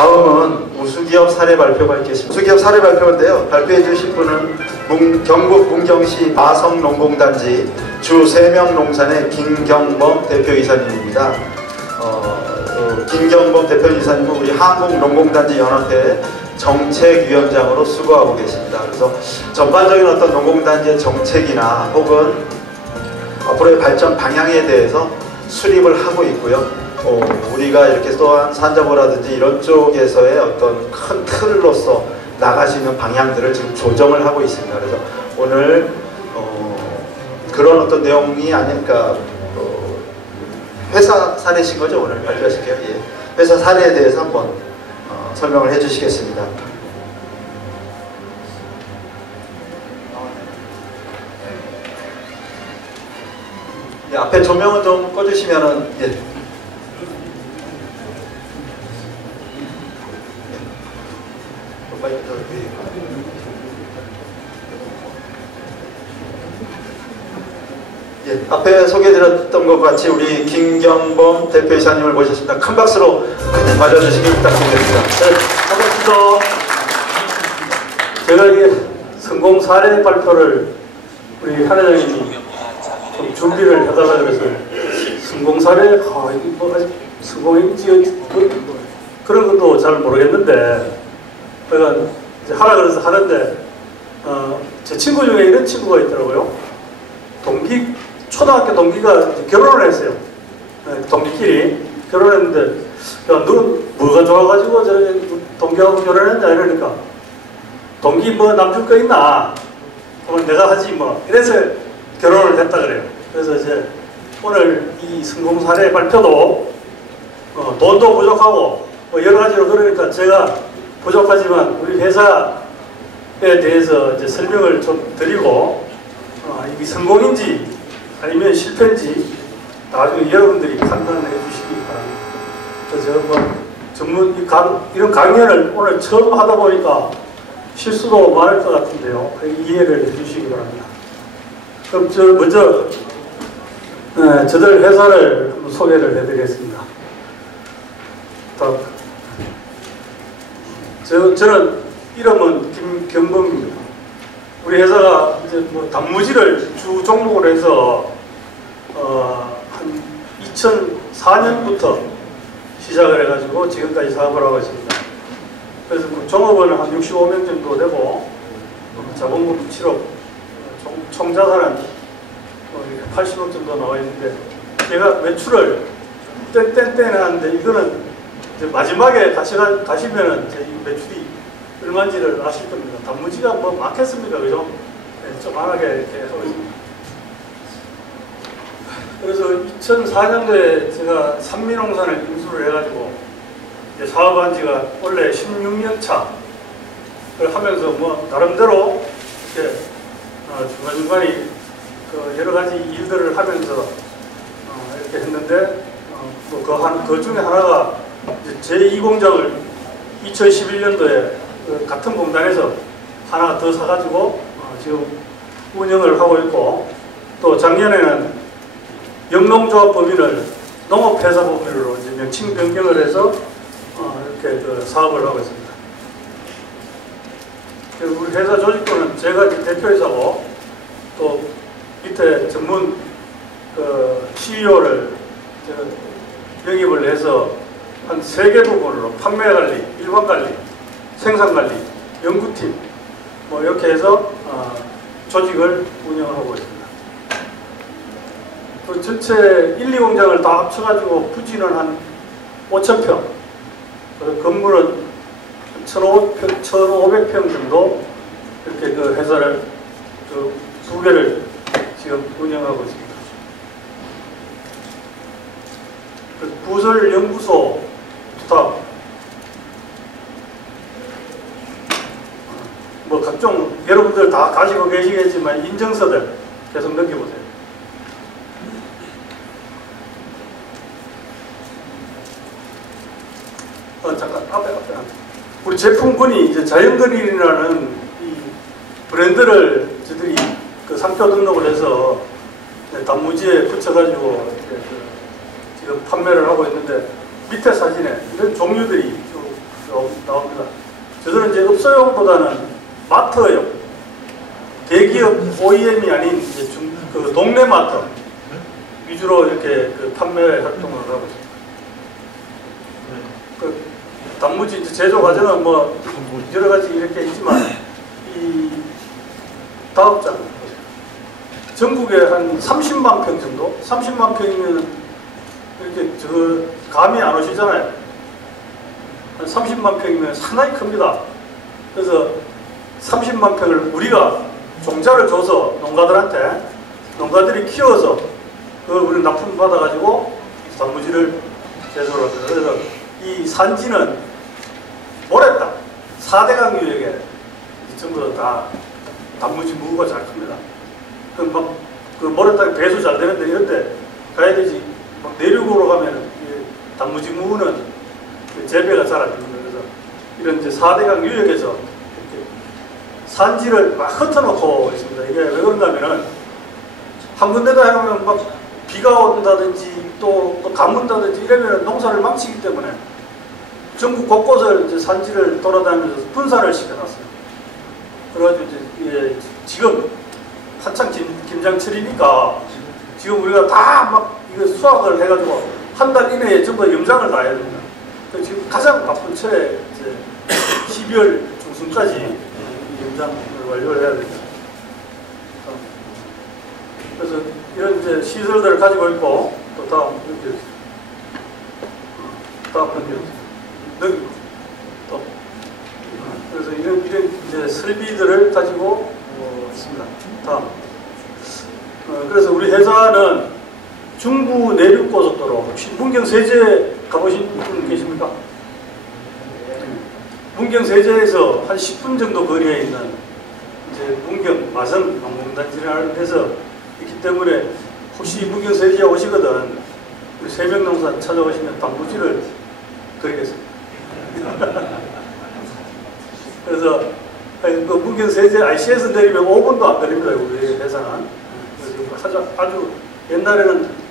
다음은 우수기업 사례 발표가 있겠습니다. 우수기업 사례 발표인데요. 발표해 주실 분은 경북 문경시 마성농공단지 주 3명 농산의 김경범 대표이사님입니다. 김경범 대표이사님은 우리 한국농공단지 연합회 정책위원장으로 수고하고 계십니다. 그래서 전반적인 어떤 농공단지의 정책이나 혹은 앞으로의 발전 방향에 대해서 수립을 하고 있고요. 우리가 이렇게 또한 산자부라든지 이런 쪽에서의 어떤 큰 틀로서 나갈 수 있는 방향들을 지금 조정을 하고 있습니다. 그래서 오늘 그런 어떤 내용이 아닐까. 회사 사례신 거죠? 오늘 발표하실게요. 예. 회사 사례에 대해서 한번 설명을 해주시겠습니다. 예, 앞에 조명을 좀 꺼주시면은 예. 예, 앞에 소개해드렸던 것 같이 우리 김경범 대표이사님을 모셨습니다. 큰 박수로 맞아주시길 부탁드립니다. 네, 반갑습니다. 제가 이게 성공 사례 발표를 우리 한 회장님이 좀 준비를 해달라 그래서 성공 사례, 이게 뭐 아직 성공인지 그런 것도 잘 모르겠는데 제가 이제 하라 그래서 하는데 제 친구 중에 이런 친구가 있더라고요. 초등학교 동기가 결혼을 했어요. 동기끼리 결혼했는데, 야, 너는 뭐가 좋아가지고 동기하고 결혼했냐? 이러니까, 동기 뭐 남줄 거 있나? 그러면 내가 하지 뭐. 이래서 결혼을 했다 그래요. 그래서 이제 오늘 이 성공 사례 발표도 돈도 부족하고 뭐 여러 가지로 그러니까 제가 부족하지만 우리 회사에 대해서 이제 설명을 좀 드리고 이게 성공인지 아니면 실패인지 나중에 여러분들이 판단해 주시기 바랍니다. 그래서 제가 이런 강연을 오늘 처음 하다 보니까 실수도 많을 것 같은데요. 이해를 해 주시기 바랍니다. 그럼 먼저 저들 회사를 한번 소개를 해 드리겠습니다. 저는 이름은 김경범입니다. 우리 회사가 이제 뭐 단무지를 주 종목으로 해서 한 2004년부터 시작을 해가지고 지금까지 사업을 하고 있습니다. 그래서 뭐 종업원은 한 65명 정도 되고 자본금 7억, 총 자산은 80억 정도 나와 있는데 제가 매출을 땡땡땡 하는데 이거는 이제 마지막에 가시면은 이제 이 매출이 얼마인지를 아실 겁니다. 단무지가 뭐 많겠습니까? 그죠? 네, 조그만하게 이렇게 하고 있습니다. 그래서 2004년도에 제가 산미농산을 인수를 해가지고 이제 사업한 지가 원래 16년 차를 하면서 뭐 나름대로 이렇게 중간중간에 그 여러 가지 일들을 하면서 이렇게 했는데 그 중에 하나가 이제 제2공장을 2011년도에 같은 공단에서 하나 더 사가지고 지금 운영을 하고 있고 또 작년에는 영농조합 법인을 농업회사 법인으로 이제 명칭 변경을 해서 이렇게 그 사업을 하고 있습니다. 우리 회사 조직부는 제가 대표이사고 또 밑에 전문 그 CEO를 영입을 해서 한 3개 부분으로 판매관리, 일반관리, 생산관리, 연구팀 뭐 이렇게 해서 조직을 운영하고 있습니다. 또 전체 1, 2공장을 다 합쳐가지고 부지는 한 5,000평, 건물은 1,500평 정도 이렇게 그 회사를 그 2개를 지금 운영하고 있습니다. 부설 연구소 부탁 뭐 각종 여러분들 다 가지고 계시겠지만 인증서들 계속 넘겨보세요. 잠깐 앞에 우리 제품군이 이제 자연그린이라는 이 브랜드를 저들이 그 상표 등록을 해서 단무지에 붙여가지고 지금 판매를 하고 있는데 밑에 사진에 이런 종류들이 저들은 이제 업소용보다는 마트용, 대기업 OEM이 아닌 이제 그 동네 마트 위주로 이렇게 그 판매 활동을 하고 있습니다. 그 단무지 이제 제조 과정은 뭐 여러 가지 이렇게 있지만 이 다음 장 전국에 한 30만 평 정도, 30만 평이면 이렇게 저 감이 안 오시잖아요. 한 30만 평이면 상당히 큽니다. 그래서 30만 평을 우리가 종자를 줘서 농가들한테, 농가들이 키워서 그 우리 납품 받아가지고 단무지를 제조를 합니다. 그래서 이 산지는 모래땅, 4대강 유역에 전부 다 단무지 무가 잘 큽니다. 그 모래땅이 배수 잘 되는데 이런데 가야 되지. 막 내륙으로 가면 단무지 무는 재배가 잘 안 됩니다. 그래서 이런 이제 4대강 유역에서 이렇게 산지를 막 흩어놓고 있습니다. 이게 왜 그런가면은 한 군데다 해놓으면 막 비가 온다든지 또 가문다든지 이러면 농사를 망치기 때문에 전국 곳곳을 이제 산지를 돌아다니면서 분산을 시켜놨어요. 그래가지고 이제 지금 한창 김장철이니까 지금 우리가 다 막 이거 수확을 해가지고 한 달 이내에 전부 염장을 다 해야 됩니다. 지금 가장 바쁜 철에 이제 12월 중순까지 이 염장을 완료를 해야 됩니다. 그래서 이런 이제 시설들을 가지고 있고 또 다음 여기 여기 또 그래서 이런 이제 설비들을 가지고 있습니다. 다음 그래서 우리 회사는 중부 내륙고속도로 혹시 문경세제 가보신 분 계십니까? 문경세제에서 한 10분 정도 거리에 있는 이제 문경 마성 농공단지라는 데서 있기 때문에 혹시 문경세제에 오시거든 우리 세명농산 찾아오시면 단무지를 드리겠습니다. 그래서 그 문경세제 IC에서 내리면 5분도 안 걸립니다. 우리 회사는. 그래서 아주 옛날에는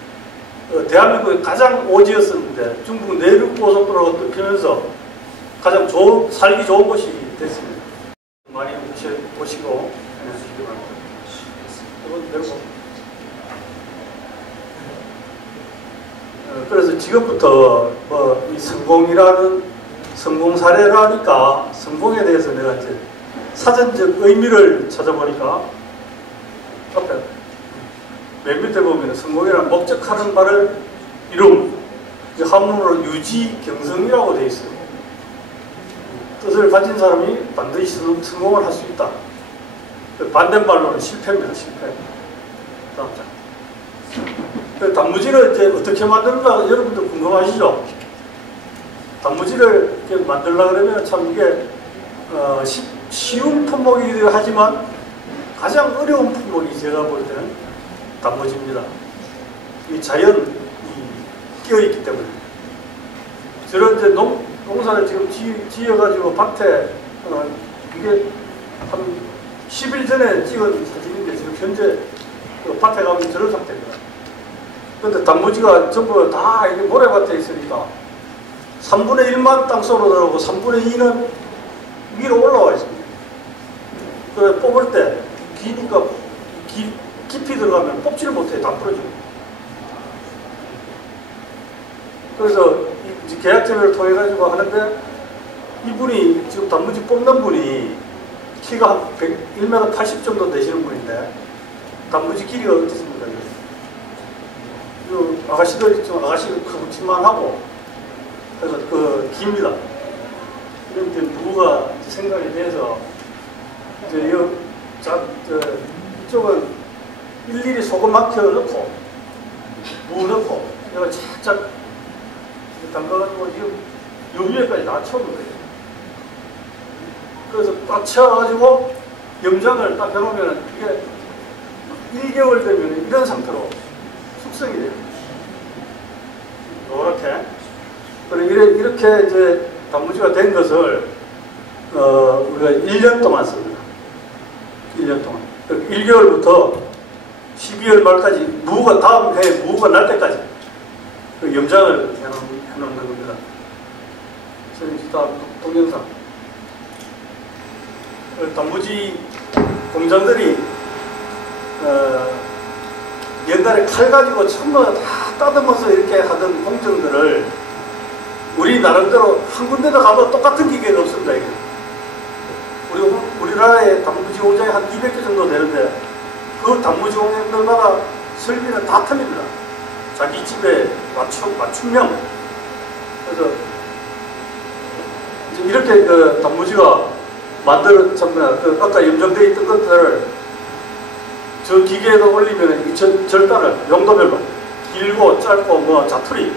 대한민국의 가장 오지였었는데 중국 내륙고속도로가 뚫히면서 가장 살기 좋은 곳이 됐습니다. 많이 오시고 해주시기 바랍니다. 이건 내고 그래서 지금부터 뭐 이 성공이라는 성공 사례라니까 성공에 대해서 내가 이제 사전적 의미를 찾아보니까 앞에 맨 밑에 보면 성공이란 목적하는 바를 이룸, 한문으로 유지 경성이라고 되어 있어요. 뜻을 가진 사람이 반드시 성공을 할 수 있다. 반대말로는 실패입니다. 실패. 다음 장. 단무지를 이제 어떻게 만드는가 여러분들 궁금하시죠? 단무지를 이렇게 만들려고 그러면 참 이게 쉬운 품목이기도 하지만 가장 어려운 품목이 제가 볼 때는 단무지입니다. 이 자연이 끼어있기 때문에. 저런 이제 농사를 지금 지어가지고 밭에, 이게 한 10일 전에 찍은 사진인데 지금 현재 그 밭에 가면 저런 상태입니다. 그런데 단무지가 전부 다 이게 모래밭에 있으니까 3분의 1만 땅속으로 들어오고 3분의 2는 위로 올라와 있습니다. 그래 뽑을 때 기니까 깊이 들어가면 뽑지를 못해. 다 부러지고. 그래서 계약제를 통해 가지고 하는데 이분이 지금 단무지 뽑는 분이 키가 한 1m 80 정도 되시는 분인데 단무지 길이가 어떻습니까? 그 아가씨들이 좀 아가씨가 크지만 하고 그래서 그 깁니다. 이런 이제 무가 생각에 대해서 이제 이쪽은 일일이 소금 막혀 넣고 무 넣고 내가 살짝 담가가지고 지금 요 위에까지 다 쳐놓은 거예요. 그래서 딱 쳐가지고 염장을 딱 해놓으면 이게 1개월 되면 이런 상태로 숙성이 돼요. 이렇게. 이렇게 이제 단무지가 된 것을 우리가 1년 동안 씁니다. 1년 동안. 1개월부터 12월 말까지 무가 다음 해에 무가 날 때까지 그 염장을 해놓는 겁니다. 저는 다음 동영상. 그 단무지 공장들이 옛날에 칼 가지고 전부 다 따듬어서 이렇게 하던 공정들을 우리 나름대로 한 군데도 가도 똑같은 기계가 없습니다. 이게. 우리나라의 단무지 공장이 한 200개 정도 되는데 그 단무지 공장들마다 설비는 다 틀립니다. 자기 집에 맞춤형. 그래서 이제 이렇게 그 단무지가 아까 염정되어 있던 것들을 저 기계에다 올리면 이 절단을 용도별로 길고 짧고 뭐 자투리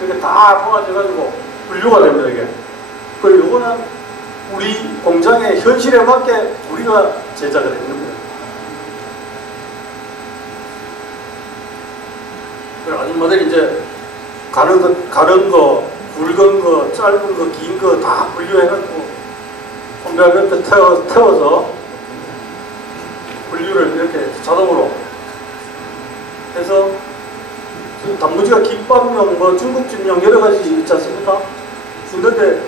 이렇게 다 포함해가지고 분류가 됩니다. 이게. 그리고 이거는 우리 공장의 현실에 맞게 우리가 제작을 했는 거예요. 그리고 아줌마들이 이제 가는 거, 굵은 거, 짧은 거, 긴 거 다 분류해가지고 콤비아 옆에 태워서 분류를 이렇게 자동으로 해서 단무지가 김밥용, 뭐 중국집용 여러 가지 있지 않습니까? 근데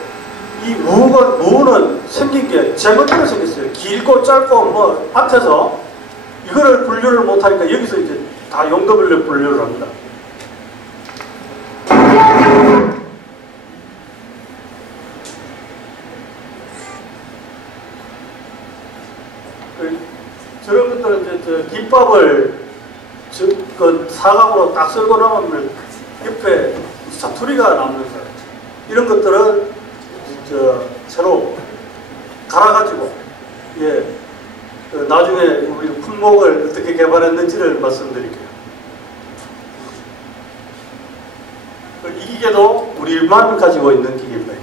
이 무는 생긴 게 제멋대로 생겼어요. 길고 짧고 뭐 밭에서 이거를 분류를 못하니까 여기서 이제 다 용도별로 분류를 합니다. 저런 것들은 이제 김밥을 그 사각으로 딱 썰고 나면 옆에 자투리가 남는 거예요. 이런 것들은 새로 갈아가지고 나중에 우리 품목을 어떻게 개발했는지를 말씀드릴게요. 이 기계도 우리만 가지고 있는 기계입니다.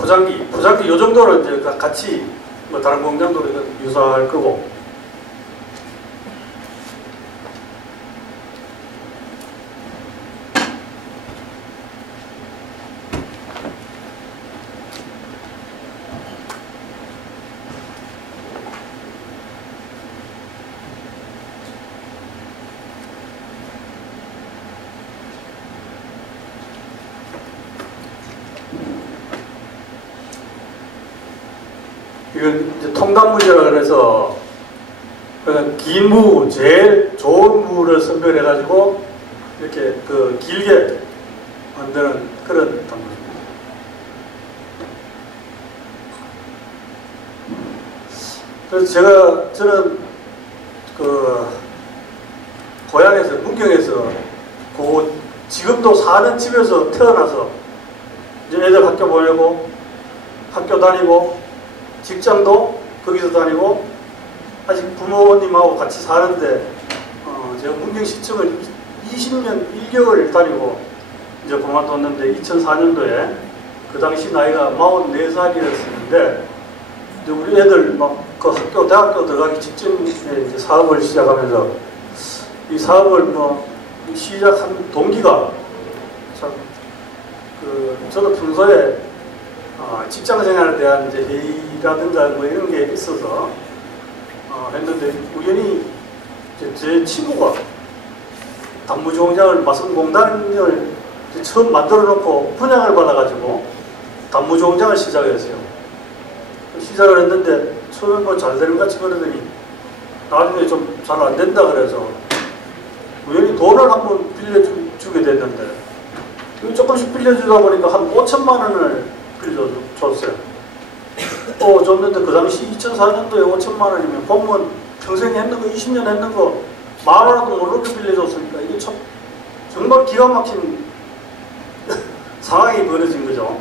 포장기 이 정도는 이제 같이 뭐 다른 공장도 유사할 거고. 이건 이제 통단무지라 그래서 그냥 긴 무, 제일 좋은 무를 선별해가지고 이렇게 그 길게 만드는 그런 단무지입니다. 그래서 저는 그 고향에서 문경에서 지금도 사는 집에서 태어나서 이제 애들 학교 보내고 학교 다니고 직장도 거기서 다니고 아직 부모님하고 같이 사는데 제가 문경시청을 20년 1개월 다니고 이제 그만뒀는데 2004년도에 그 당시 나이가 44살이었는데 이제 우리 애들 막 그 대학교 들어가기 직전에 이제 사업을 시작하면서 이 사업을 뭐 시작한 동기가 참 저도 평소에 직장 생활에 대한 이제 회의라든가 뭐 이런 게 있어서 했는데 우연히 제 친구가 단무지 공장을 마성공단을 처음 만들어 놓고 분양을 받아가지고 단무지 공장을 시작했어요. 시작을 했는데 처음에 뭐 잘 되는 것 같이 그러더니 나중에 좀 잘 안 된다 그래서 우연히 돈을 한번 빌려주게 됐는데 조금씩 빌려주다 보니까 한 5천만 원을 빌려줬어요. 줬는데 그 당시 2004년도에 5천만 원이면 공무원 평생 했는 거 20년 했는 거 10,000원도 모르게 빌려줬으니까 이게 참 정말 기가 막힌 상황이 벌어진 거죠.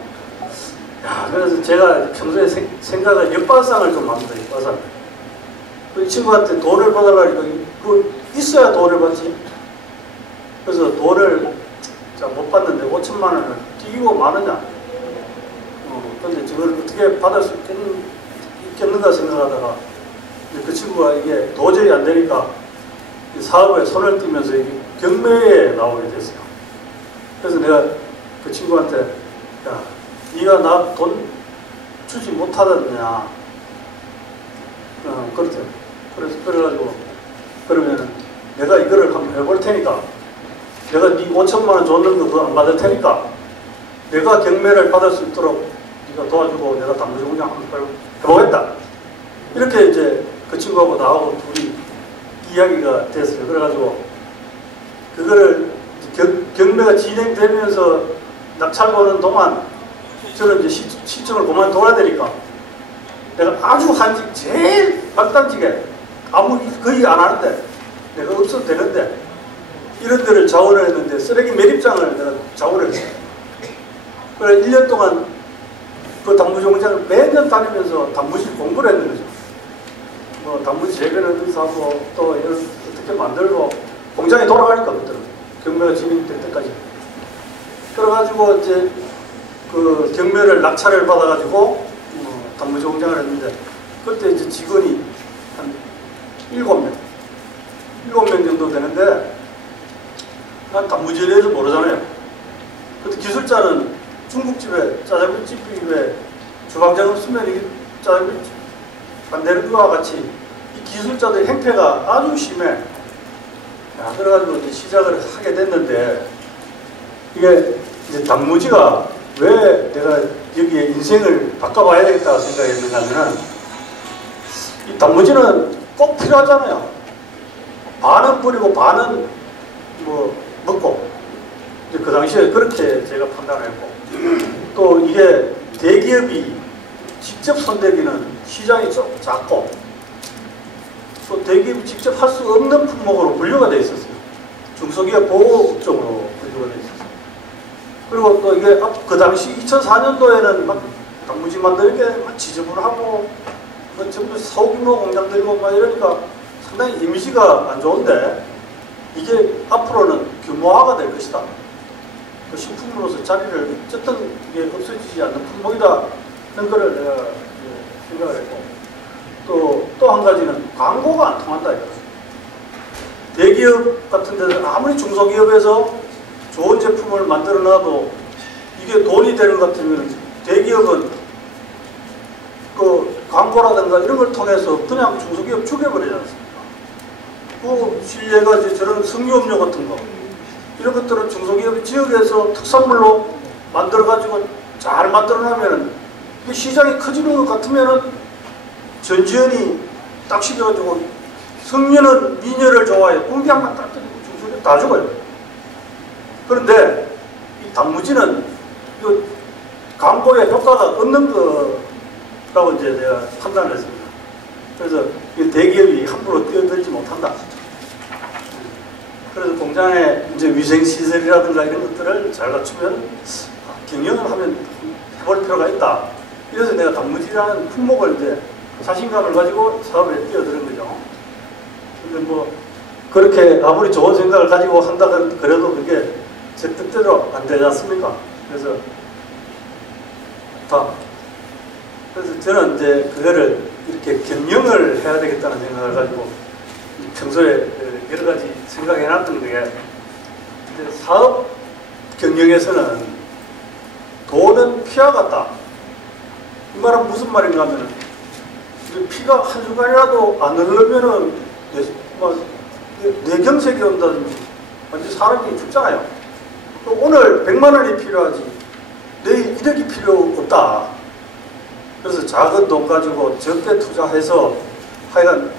그래서 제가 평소에 생각을 역발상을 좀 합니다. 역발상. 이 친구한테 돈을 받으려니까 있어야 돈을 받지. 그래서 돈을 못 받는데 5천만 원을 띄고 마느냐. 근데 저걸 어떻게 받을 수 있겠는가 생각하다가 그 친구가 이게 도저히 안 되니까 사업에 손을 띄면서 경매에 나오게 됐어요. 그래서 내가 그 친구한테 야, 네가 나 돈 주지 못하겠냐. 그렇죠. 그래가지고 그러면은 내가 이거를 한번 해볼 테니까 내가 네 5천만 원 줬는 거 그거 안 받을 테니까 내가 경매를 받을 수 있도록 네가 도와주고 내가 단무지 공장 한번 해보겠다. 이렇게 이제 그 친구하고 나하고 둘이 이야기가 됐어요. 그래가지고 그거를 경매가 진행되면서 낙찰 보는 동안 저는 이제 시청을 그만둬야 되니까 내가 아주 한직 제일 막단지게 아무 거의 안 하는데 내가 없어도 되는데 이런 데를 자원을 했는데 쓰레기 매립장을 내가 자원을 했어요. 그래 1년 동안 그 단무지 공장을 매년 다니면서 단무지 공부를 했는 거죠. 뭐 단무지 재배는 어디서 하고 또 어떻게 만들고 공장에 돌아가니까 그때는 경매가 진행될 때까지. 그래가지고 이제 그 경매를 낙찰을 받아가지고 단무지 공장을 했는데 그때 이제 직원이 한 7명 정도 되는데 난 단무지에 대해서 모르잖아요. 그때 기술자는 중국집에 짜장면집에 주방장 없으면 이게 짜장면집 안 되는 거와 같이 이 기술자들의 행패가 아주 심해. 야, 그래가지고 이제 시작을 하게 됐는데 이게 이제 단무지가 왜 내가 여기에 인생을 바꿔봐야 되겠다고 생각했는가 하면은 이 단무지는 꼭 필요하잖아요. 반은 뿌리고 반은 뭐 먹고 이제 그 당시에 그렇게 제가 판단을 했고 또 이게 대기업이 직접 손대기는 시장이 좀 작고 또 대기업이 직접 할 수 없는 품목으로 분류가 되어 있었어요. 중소기업 보호업종으로 분류가 되어 있었어요. 그리고 또 이게 그 당시 2004년도에는 막 단무지 만들게 막 지저분하고 뭐 전부 소규모 공장들이고 막 이러니까 상당히 이미지가 안 좋은데 이게 앞으로는 규모화가 될 것이다. 그 식품으로서 자리를 어쨌든 이게 없어지지 않는 품목이다. 하는 거를 내가 생각을 했고 또 한 가지는 광고가 안 통한다 이거죠. 대기업 같은 데는 아무리 중소기업에서 좋은 제품을 만들어 놔도 이게 돈이 되는 것 같으면 대기업은 그 광고라든가 이런 걸 통해서 그냥 중소기업 죽여버리지 않습니까? 그 실례가 이제 저런 석유음료 같은 거 이런 것들은 중소기업 지역에서 특산물로 만들어가지고 잘 만들어놓으면 이게 시장이 커지는 것 같으면은 전지현이 딱 시켜가지고 석유는 미녀를 좋아해 공기향만 딱 뜨고 중소기업 다 죽어요. 그런데 이 단무지는 이거 광고의 효과가 없는 거라고 이제 내가 판단을 했습니다. 그래서 이 대기업이 함부로 뛰어들지 못한다. 그래서 공장의 이제 위생시설이라든가 이런 것들을 잘 갖추면 경영을 하면 해볼 필요가 있다. 이래서 내가 단무지라는 품목을 이제 자신감을 가지고 사업에 뛰어드는 거죠. 근데 뭐 그렇게 아무리 좋은 생각을 가지고 한다 그래도 그게 제 뜻대로 안 되지 않습니까? 그래서 저는 이제 그거를 이렇게 경영을 해야 되겠다는 생각을 가지고 평소에 여러 가지 생각해 놨던 게 사업 경영에서는 돈은 피와 같다. 이 말은 무슨 말인가 하면 피가 한 순간이라도 안 흐르면은 뇌경색이 온다든지 완전 사람이 죽잖아요. 오늘 100만 원이 필요하지 내일 1억이 필요 없다. 그래서 작은 돈 가지고 적게 투자해서 하여간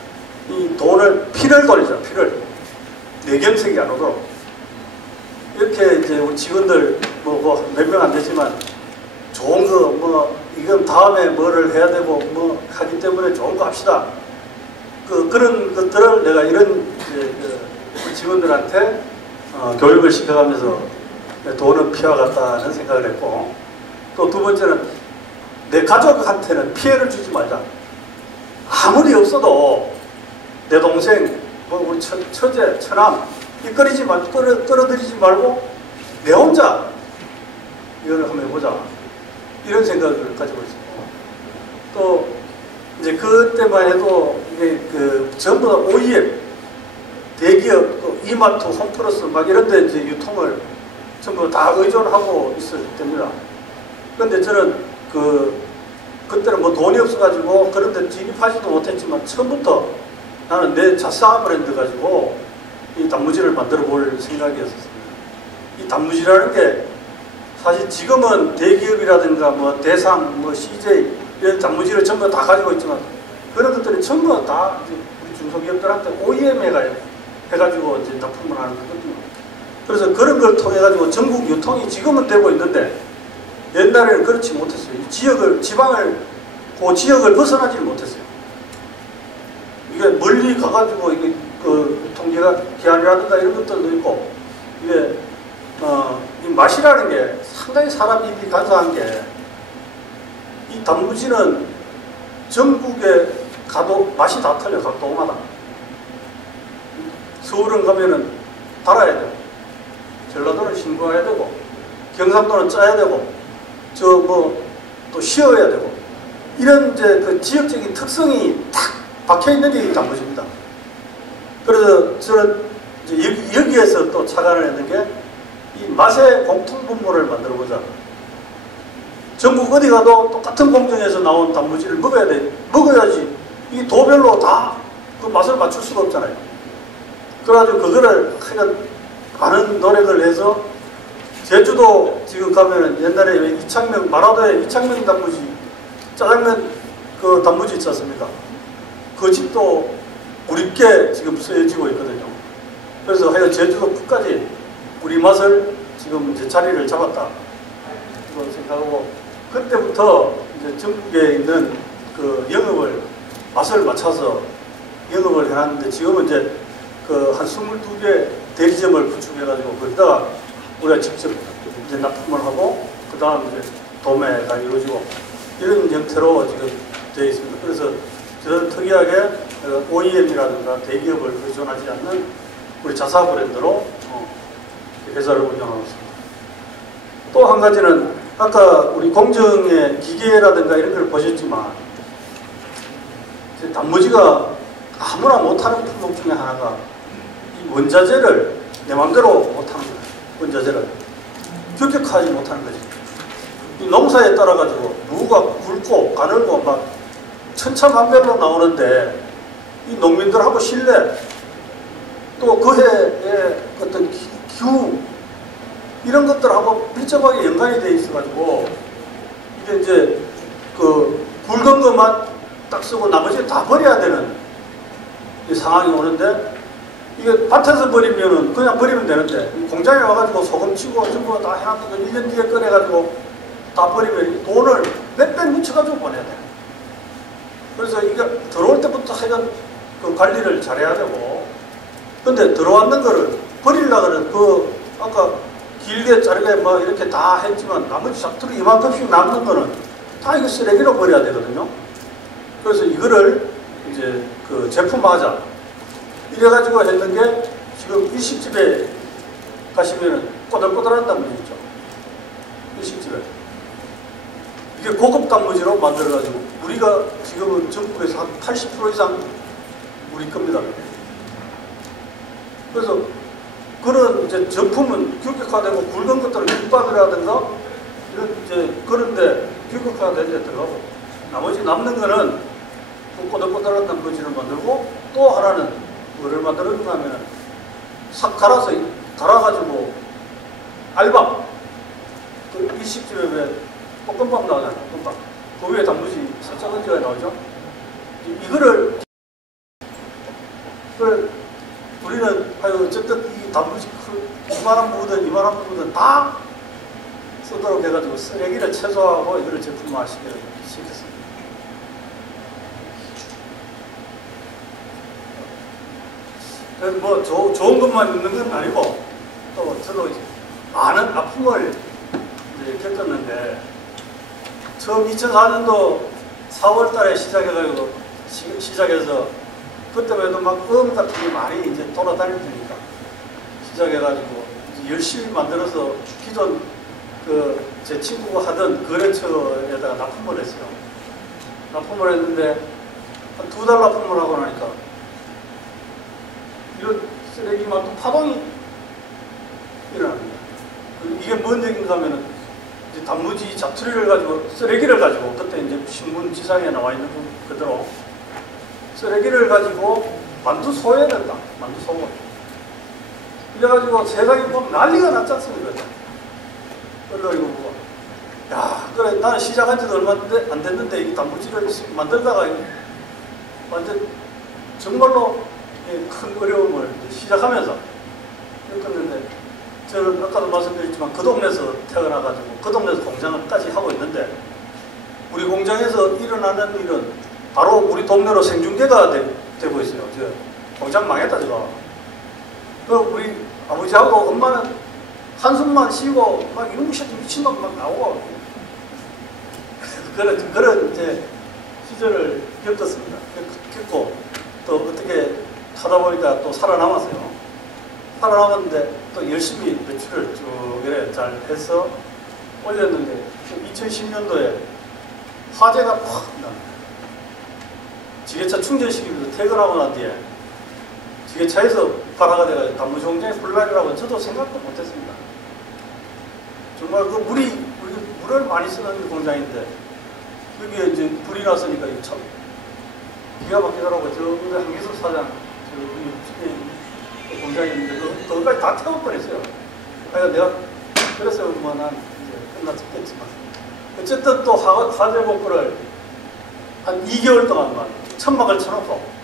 이 돈을 피를 돌리자. 피를 뇌경색이 안 오도록 이렇게 이제 우리 직원들 뭐 몇 명 안 되지만 좋은 거 뭐 이건 다음에 뭐를 해야 되고 뭐 하기 때문에 좋은 거 합시다. 그런 것들을 내가 이런 우리 직원들한테 교육을 시켜가면서 돈은 피와 같다는 생각을 했고 또 두 번째는 내 가족한테는 피해를 주지 말자. 아무리 없어도 내 동생, 뭐 우리 처제, 처남 끌어들이지 말고 내 혼자 이거를 한번 해보자. 이런 생각을 가지고 있습니다. 또 이제 그때만 해도 이게 전부 다 OEM, 대기업, 또 이마트, 홈플러스 막 이런 데 이제 유통을 전부 다 의존하고 있었기 때문에. 그런데 저는 그때는 뭐 돈이 없어가지고 그런데 진입하지도 못했지만 처음부터 나는 내 자사 브랜드 가지고 이 단무지를 만들어 볼 생각이었습니다. 이 단무지라는 게 사실 지금은 대기업이라든가 뭐 대상, 뭐 CJ 이런 단무지를 전부 다 가지고 있지만 그런 것들이 전부 다 이제 우리 중소기업들한테 OEM 해가지고 이제 납품을 하는 거거든요. 그래서 그런 걸 통해 가지고 전국 유통이 지금은 되고 있는데 옛날에는 그렇지 못했어요. 이 지역을 그 지역을 벗어나지 못했어요. 이게 멀리 가가지고 이게 그 통계가 기한이라든가 이런 것들도 있고 이게 이 맛이라는 게 상당히 사람 입이 간사한 게 이 단무지는 전국에 가도 맛이 다 틀려. 각 도마다. 서울은 가면은 달아야 되고 전라도는 싱거워야 되고 경상도는 짜야 되고 저 뭐 또 쉬어야 되고 이런 이제 그 지역적인 특성이 탁 박혀 있는 게 이 단무지입니다. 그래서 저는 이제 여기에서 또 착안을 했는 게 이 맛의 공통분모를 만들어 보자. 전국 어디 가도 똑같은 공정에서 나온 단무지를 먹어야 돼. 먹어야지. 이 도별로 다 그 맛을 맞출 수가 없잖아요. 그래가지고 그거를 하여간 많은 노력을 해서 제주도 지금 가면은 옛날에 왜 이창명, 마라도에 이창명 단무지, 짜장면 그 단무지 있지 않습니까? 그 집도 우리께 지금 쓰여지고 있거든요. 그래서 하여간 제주도 끝까지 우리 맛을 지금 이제 자리를 잡았다. 이런 생각하고 그때부터 이제 전국에 있는 그 영업을 맛을 맞춰서 영업을 해놨는데 지금은 이제 그 한 22개 대리점을 구축해가지고 거기다가 우리가 직접 이제 납품을 하고 그 다음 이제 도매가 이루어지고 이런 형태로 지금 되어 있습니다. 그래서 저는 특이하게 OEM이라든가 대기업을 의존하지 않는 우리 자사 브랜드로 회사를 운영하고 있습니다. 또 한 가지는 아까 우리 공정의 기계라든가 이런 걸 보셨지만 단무지가 아무나 못하는 품목 중에 하나가 이 원자재를 내 마음대로 못하는 거예요. 원자재를 규격화하지 못하는 거지. 이 농사에 따라 가지고 무가 굵고 가늘고 막 천차만별로 나오는데 이 농민들하고 신뢰 또 그 해의 어떤 기후 이런 것들하고 밀접하게 연관이 돼 있어가지고 이게 이제 그 굵은 것만 딱 쓰고 나머지 다 버려야 되는 이 상황이 오는데 이게 밭에서 버리면은 그냥 버리면 되는데 공장에 와가지고 소금 치고 전부 다 해놨던 거 1년 뒤에 꺼내가지고 다 버리면 돈을 몇백 묻혀가지고 보내야 돼. 그래서 이게 들어올 때부터 하여간 그 관리를 잘해야 되고 근데 들어왔는 거를 버리려고 하는 그 아까 길게 자르게 뭐 이렇게 다 했지만 나머지 작두리 이만큼씩 남는 거는 다 이거 쓰레기로 버려야 되거든요. 그래서 이거를 이제 그 제품화하자 이래가지고 했는 게 지금 일식집에 가시면은 꼬들꼬들한 단무지 있죠. 일식집에 이게 고급 단무지로 만들어가지고 우리가 지금은 전국에서 한 80% 이상 우리 겁니다. 그래서 그런 이제 제품은 규격화되고 굵은 것들은 김밥이라든가 이런 이제 그런데 규격화된 데 들어가고 나머지 남는 거는 그 꼬들꼬들한 단무지를 만들고 또 하나는 뭐를 만들었는가 하면 싹 갈아가지고 알밥 그 일식집에 왜 볶음밥 나오잖아요. 볶음밥 그 위에 단무지 살짝 얹어야 나오죠. 이거를 우리는 어쨌든 이 단무지 이만한 부분은 다 쓰도록 해가지고 쓰레기를 최소화하고 이거를 제품화시키게 시켰습니다. 그래서 뭐 좋은 것만 있는 건 아니고 또 저도 많은 아픔을 이제 겪었는데 처음 2004년도 4월 달에 시작해서 그때만 해도 막 같은 게 많이 이제 돌아다닐 테니까 시작해가지고 열심히 만들어서 기존 제 친구가 하던 거래처에다가 납품을 했어요. 납품을 했는데 한 2달 납품을 하고 나니까 이런 쓰레기만 또 파동이 일어납니다. 이게 뭔 얘기인가 하면은 이제 단무지 자투리를 가지고 쓰레기를 가지고 그때 이제 신문 지상에 나와 있는 그대로 쓰레기를 가지고 만두 소해야 된다. 만두 소고. 이래가지고 세상에 보면 난리가 났지 않습니까? 그래가지고 뭐, 야, 그래, 나는 시작한 지도 얼마 안 됐는데, 이 단무지를 만들다가 완전 정말로 큰 어려움을 시작하면서 겪었는데, 저는 아까도 말씀드렸지만 그 동네에서 태어나가지고 그 동네에서 공장을까지 하고 있는데, 우리 공장에서 일어나는 일은 바로 우리 동네로 생중계가 되고 있어요. 저 공장 망했다, 저거. 그 우리 아버지하고 엄마는 한숨만 쉬고 막 이놈 새끼 미친놈 막 나오고 그런 이제 시절을 겪었습니다. 겪고 또 어떻게 하다 보니까 또 살아남았어요. 살아남았는데 또 열심히 매출을 쭉 이래 잘 해서 올렸는데 2010년도에 화재가 확 나. 지게차 충전시키면서 퇴근하고 난 뒤에 지게차에서 발화가 돼가지고 단무지 공장에 불날이라고 저도 생각도 못했습니다. 정말 그 물을 많이 쓰는 공장인데 여기에 이제 불이 났으니까 참 기가 막히더라고요. 저 한기석 사장 저 공장에 있는데 그거까지 다 태울 뻔했어요. 그러니까 내가 그래서 뭐 난 이제 끝났겠지만 어쨌든 또 화재 복구를 한 2개월 동안만 천막을 쳐놓고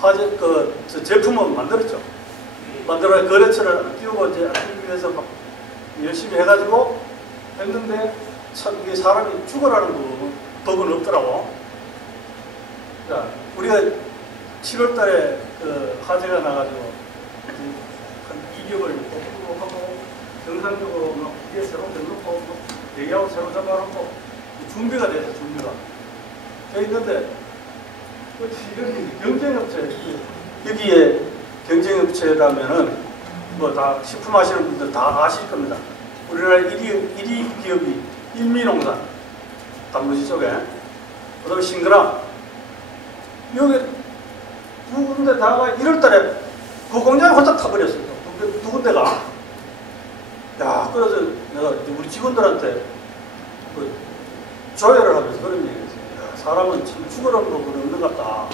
화재 저 제품은 만들었죠. 만들어 거래처를 띄우고 이제 하기 위해서 막 열심히 해가지고 했는데 참 이게 사람이 죽어라는 법은 없더라고. 자, 우리가 7월달에 그 화재가 나가지고 한 2개월 복구도 하고 정상적으로 막 기계 새로 넣고 대기하고 새로 잡아놓고 준비가 돼서 준비가 돼 있는데 지금 경쟁업체 여기에 경쟁업체라면은 뭐 다 식품 하시는 분들 다 아실 겁니다. 우리나라 1위 기업이 일미농산 단무지 쪽에 그다음에 싱그람 여기 두 군데 다가 1월달에 그 공장에 혼자 타버렸어요. 두 군데가. 야, 그래서 내가 우리 직원들한테 그 조회를 하면서 그런 얘기를 했어요. 야, 사람은 참 죽으라는 법은 없는 것 같다.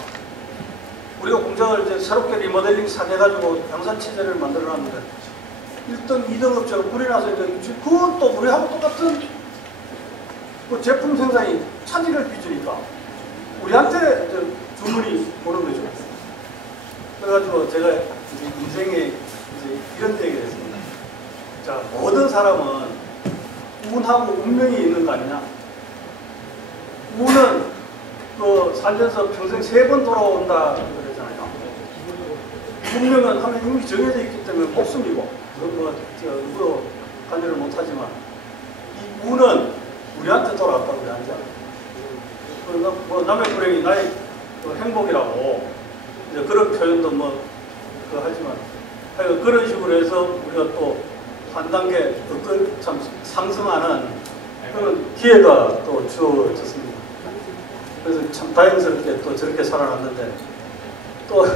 우리가 공장을 이제 새롭게 리모델링 해가지고 양산체제를 만들어놨는데 1등, 2등 업체가 불이 나서 이제 그건 또 우리하고 똑같은 그 제품 생산이 차질을 빚으니까 우리한테 이제 주문이 오는 거죠. 그래가지고 제가 이제 인생에 이제 이런 얘기를 했습니다. 자, 모든 사람은 운하고 운명이 있는 거 아니냐? 운은 그 살면서 평생 3번 돌아온다 그러잖아요. 운명은 하면 이미 정해져 있기 때문에 목숨이고, 누구도 관여를 못하지만 이 운은 우리한테 돌아왔다고 우리한테. 그러니까 뭐 남의 불행이 나의 행복이라고 이제 그런 표현도 뭐 하지만 그런 식으로 해서 우리가 또 한 단계 참 상승하는 그런 기회가 또 주어졌습니다. 그래서 참 다행스럽게 또 저렇게 살아났는데 또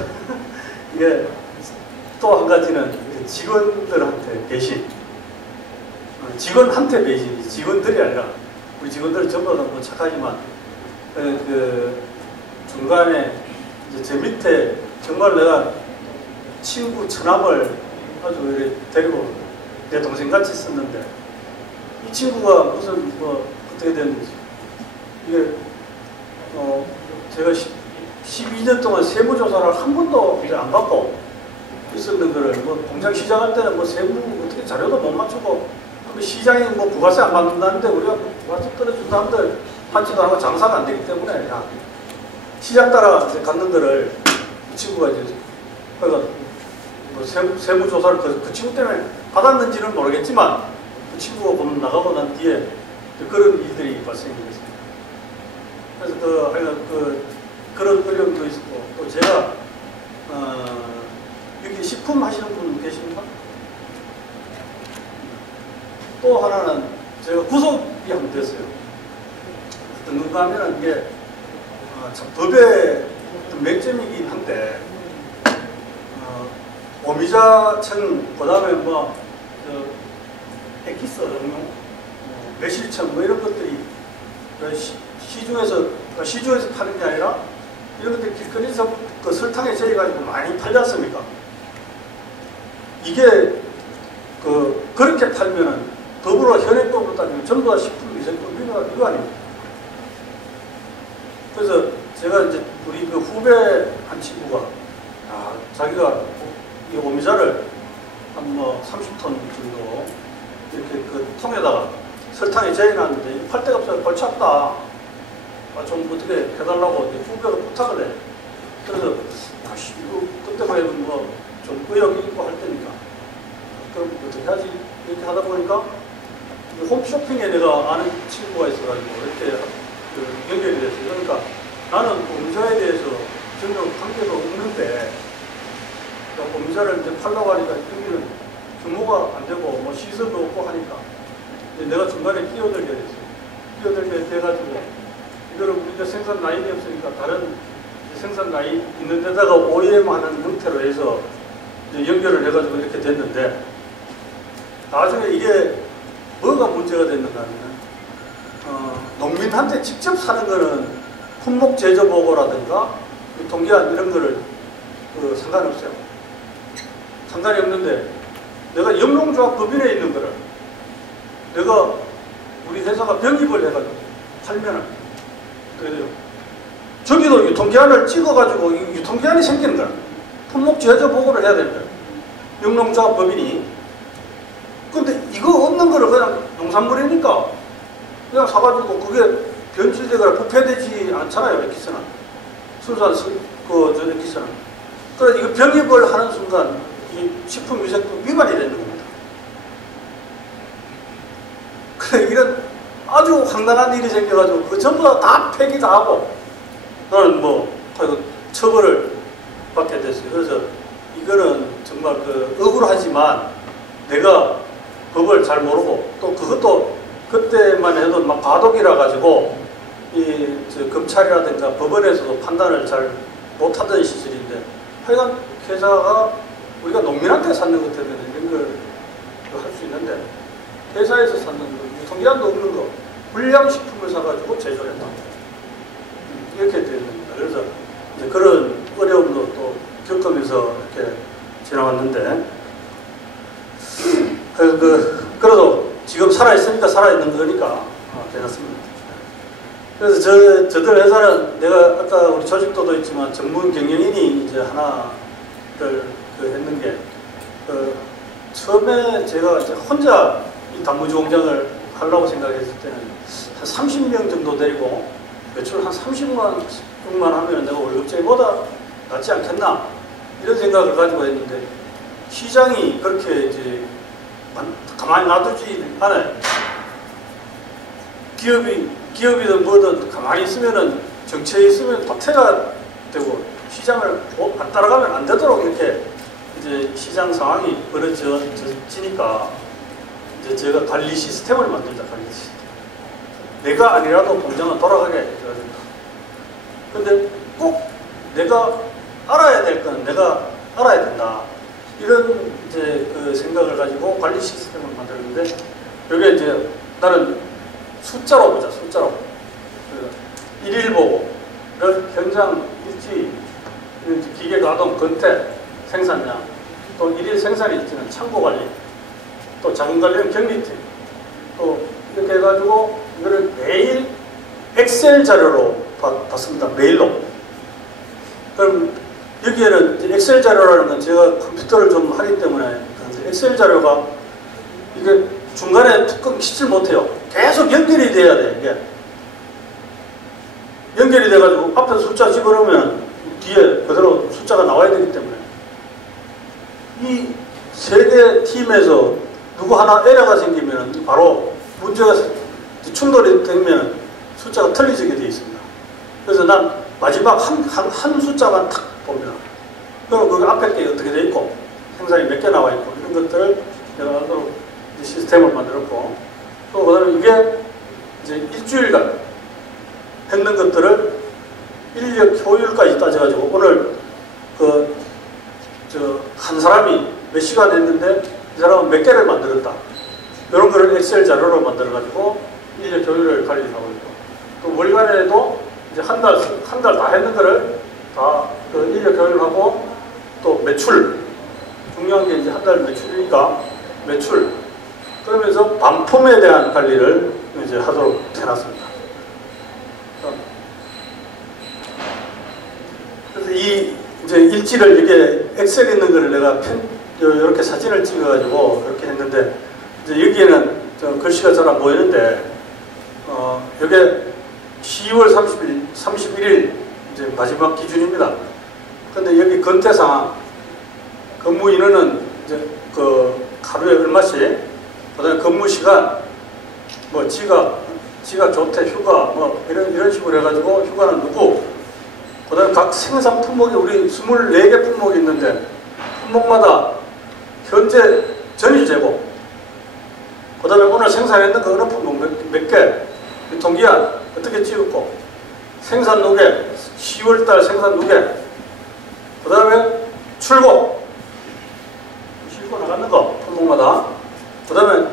이게 또 한 가지는 직원들한테 배신. 직원한테 배신이 직원들이 아니라 우리 직원들 전부 다 뭐 착하지만 그 중간에 이제 제 밑에 정말 내가 친구 처남을 아주 이렇게 데리고 내 동생같이 썼는데 이 친구가 무슨 뭐 어떻게 됐는지 이게 제가 12년 동안 세무조사를 한 번도 이제 안 받고 있었는 거를 뭐 공장 시작할 때는 뭐 세무 어떻게 자료도 못 맞추고 시장이 뭐 부가세 안 받는다는데 우리가 부가세 끊어준 사람들 받지도 않고 장사가 안 되기 때문에 야, 시장 따라 이제 갔는 데를 이 친구가 이제 그러니까 뭐 세무조사를 그 친구 때문에 받았는지는 모르겠지만 그 친구가 보면 나가고 난 뒤에 그런 일들이 발생했습니다. 그래서 그런 어려움도 있었고 또 제가 여기 식품 하시는 분 계십니까? 또 하나는 제가 구속이 한 번 됐어요. 어떤가 하면 이게 참 법의 맹점이긴 한데 오미자청 그다음에 뭐 엑기스 응용 매실청 뭐 이런 것들이 시중에서 파는 게 아니라 이런 것들 길거리에서 그 설탕에 절여가지고 많이 팔지 않습니까? 이게 그렇게 팔면은 더불어 현행법으로 따지면 전부 다 식품위생법 위반입니다. 그래서 제가 이제 우리 그 후배 한 친구가 자기가 이 오미자를 한 뭐 30톤 정도 이렇게 그 통에다가 설탕에 재해놨는데 팔 데가 없어서 골치 아프다. 좀 어떻게 해달라고 후배가 부탁을 해. 그래서 이거 그때만 해도 뭐 좀 의욕이 있고 할 때니까 그럼 어떻게 하지? 이렇게 하다 보니까 홈쇼핑에 내가 아는 친구가 있어가지고 이렇게 그 연결이 됐어요. 그러니까 나는 오미자에 대해서 전혀 관계가 없는데 오미자를 이제 팔라고 하니까 여기는 규모가 안 되고 뭐 시설도 없고 하니까 내가 중간에 끼어들게 됐어요. 끼어들게 돼가지고 이거를 우리가 생산 라인이 없으니까 다른 생산 라인 있는 데다가 OEM하는 형태로 해서 이제 연결을 해가지고 이렇게 됐는데 나중에 이게 뭐가 문제가 됐는가 하면 농민한테 직접 사는 거는 품목 제조 보고라든가 동기한 이런 거를 상관없어요. 상관이 없는데 내가 영농조합 법인에 있는 거를 내가 우리 회사가 병입을 해가지고 팔면은 그래요. 저기도 유통기한을 찍어가지고 유통기한이 생기는 거야. 품목 제조 보고를 해야 되는 거야. 영농조합 법인이. 근데 이거 없는 거를 그냥 농산물이니까 그냥 사가지고 그게 변질되거나 부패되지 않잖아요. 기스는. 순수한 기스는. 그래서 이거 병입을 하는 순간 이 식품위생법 위반이 되는 겁니다. 그래 이런 아주 황당한 일이 생겨가지고 그 전부 다 폐기 다 하고 나는 뭐 처벌을 받게 됐어요. 그래서 이거는 정말 억울하지만 내가 법을 잘 모르고 또 그것도 그때만 해도 막 과도기라 가지고 검찰이라든가 법원에서도 판단을 잘 못하던 시절인데 하여간 회사가 우리가 농민한테 샀는 것 때문에 이런 걸 할 수 있는데 회사에서 샀는 거, 유통기한도 없는 거, 불량식품을 사가지고 제조를 했다. 이렇게 되는 겁니다. 그래서 이제 그런 어려움도 또 겪으면서 이렇게 지나왔는데 그래도 지금 살아있으니까 살아있는 거니까 괜찮습니다. 그래서 저들 회사는 내가 아까 우리 조직도도 있지만 전문 경영인이 이제 하나를 했는 게 처음에 제가 이제 혼자 이 단무지 공장을 하려고 생각했을 때는 한 30명 정도 데리고 매출 한 30만 하면 내가 월급제보다 낫지 않겠나 이런 생각을 가지고 했는데 시장이 그렇게 이제 가만히 놔두지 않아요. 기업이든 뭐든 가만히 있으면은 정체에 있으면 도태가 되고 시장을 안 따라가면 안 되도록 이렇게 이제 시장 상황이 벌어지니까 이제 제가 관리 시스템을 만들자. 관리 시스템. 내가 아니라도 공장은 돌아가게 해줘야 된다. 근데 꼭 내가 알아야 될 건 내가 알아야 된다. 이런 이제 생각을 가지고 관리 시스템을 만들었는데 여기에 이제 나는 숫자로 보자. 숫자로. 일일 보고를 현장 일지 기계 가동 건태 생산량 또 일일 생산이 있지는 창고 관리 또 자금 관리는 격리팀 또 이렇게 해가지고 이거를 매일 엑셀 자료로 받습니다. 메일로. 그럼 여기에는 이제 엑셀 자료라는 건 제가 컴퓨터를 좀 하기 때문에 엑셀 자료가 이게 중간에 뚜껑 키질 못해요. 계속 연결이 돼야 돼. 이게 연결이 돼가지고 앞에서 숫자 집어넣으면 뒤에 그대로 숫자가 나와야 되기 때문에 이 세 개 팀에서 누구 하나 에러가 생기면 바로 문제가 충돌이 되면 숫자가 틀리지게 되어 있습니다. 그래서 난 마지막 한 숫자만 탁 봅니다. 그럼 그 앞에 게 어떻게 돼 있고 생산이 몇 개 나와 있고 이런 것들을 내가 시스템을 만들었고 또 그다음에 이게 이제 일주일간 했는 것들을 인력 효율까지 따져가지고 오늘 한 사람이 몇 시간 했는데 이 사람은 몇 개를 만들었다. 이런 거를 엑셀 자료로 만들어가지고 인력 효율을 관리하고 있고 또 월간에도 이제 한 달 다 했는 거를 다 인력 효율하고 또 매출 중요한 게 이제 한 달 매출이니까 매출 그러면서 반품에 대한 관리를 이제 하도록 해놨습니다. 그래서 이 이제 일지를 이게 엑셀에 있는 거를 내가 이렇게 사진을 찍어가지고 이렇게 했는데 이제 여기에는 글씨가 잘 안 보이는데 이게 10월 31일 이제 마지막 기준입니다. 근데 여기 건태상 근무 인원은 이제 그 하루에 얼마씩, 그다음에 근무 시간, 뭐 지각, 조퇴, 휴가, 뭐 이런 식으로 해가지고 휴가는 누구, 그다음에 각 생산 품목이 우리 24개 품목이 있는데 품목마다 현재 전일 재고, 그다음에 오늘 생산했는 거 어느 품목 몇 개, 유통기한 어떻게 찍었고, 생산 누계, 10월달 생산 누계, 그다음에 출고 나가는 거 품목마다, 그 다음에